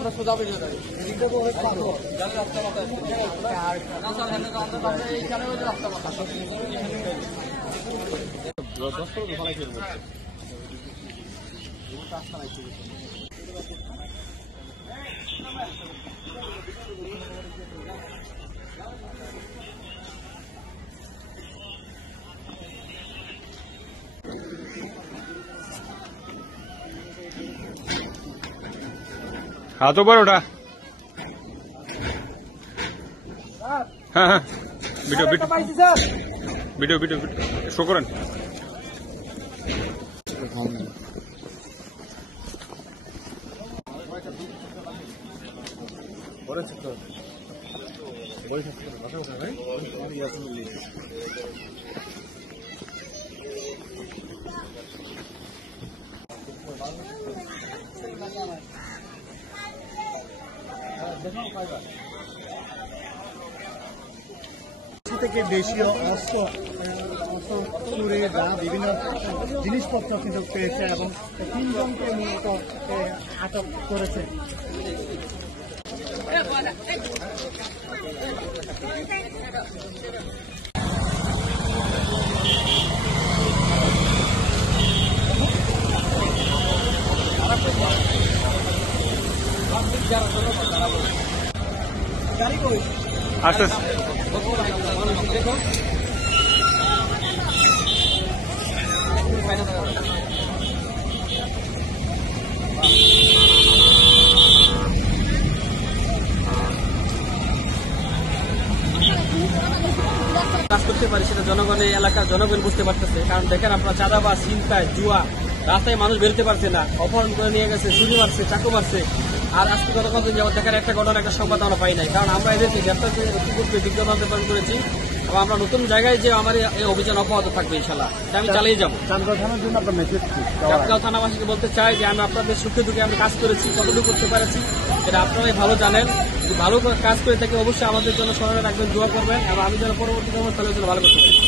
আমরা সোজা বেরিয়ে যাই এদিকটা তো অনেক পাথর জানি রাস্তা মাথা না স্যার আমরা এইখানে ওই রাস্তা মাথা 10 করে ভাড়া করে বলছে রাস্তা নাই हाथ ऊपर उठा। हाँ हाँ video video video video show करें। থেকে দেশীয় অস্ত্র ছুরি বা বিভিন্ন জিনিসপত্র কিন্তু পেয়েছে এবং 3 জনকে মূলত আটক করেছে। আস্তে কাজ করতে পারি সেটা জনগণের এলাকার জনগণ বুঝতে পারতেছে। কারণ দেখেন আপনারা চাঁদাবাজ, ছিনতাই, জুয়া, রাস্তায় মানুষ বেরোতে পারছে না, অপহরণ করে নিয়ে গেছে, ছুরি মারছে, চাকু মারছে। আর আজকে গত কতদিন যাবত দেখেন একটা ঘটনা, একটা সংবাদ আমরা পাই নাই। কারণ আমরা এদেরকে গ্রেপ্তার করে বিজ্ঞাপন প্রেরণ করেছি এবং আমরা নতুন জায়গায় যে আমার এই অভিযান অব্যাহত থাকবে ইনশাল্লাহ, এটা আমি চালিয়ে যাবো। চাঁদগাঁও জন্য আপনার মেসেজ কি? চাঁদগাঁও থানাবাসীকে বলতে চাই যে আমি আপনাদের সুখে দুঃখে আমি কাজ করেছি, কতটুকু করতে পেরেছি এটা আপনারাই ভালো জানেন। ভালো কাজ করে থাকি অবশ্যই আমাদের জন্য স্মরণে রাখবেন, দোয়া করবেন এবং আমি যেন পরবর্তী কর্মস্থলের জন্য ভালো করতে পারি।